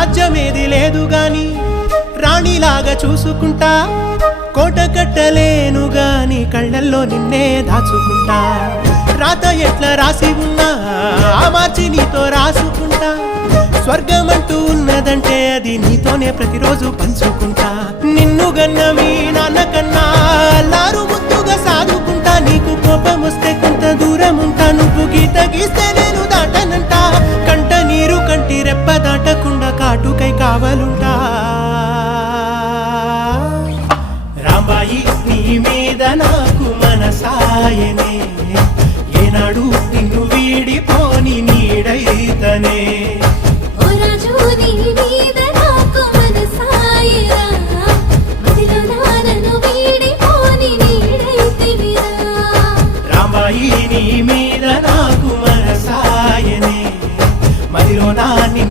రాజ్యమేది లేదు గాని రాణిలాగా చూసుకుంటా కోట కట్టలేను గాని కళ్ళల్లో నిన్నే దాచుకుంటా రాత ఎట్లా రాసి ఉన్నా ఆ మార్చి నీతో రాసుకుంటా స్వర్గమంటూ ఉన్నదంటే అది నీతోనే ప్రతిరోజు పంచుకుంటా నిన్ను గన్న మీ నాన్న కన్నా అల్లారు ముద్దుగా సాదుకుంటా నీకు కోపం వస్తే కొంత దూరం ఉంటా నువ్వు గీత గీస్తే నేను దాటనంట కంట నీరు కంటి రెప్ప దాటకుండా కాటుకై కావలుంటా రాంబాయి నీ మీద నాకు మనసాయనే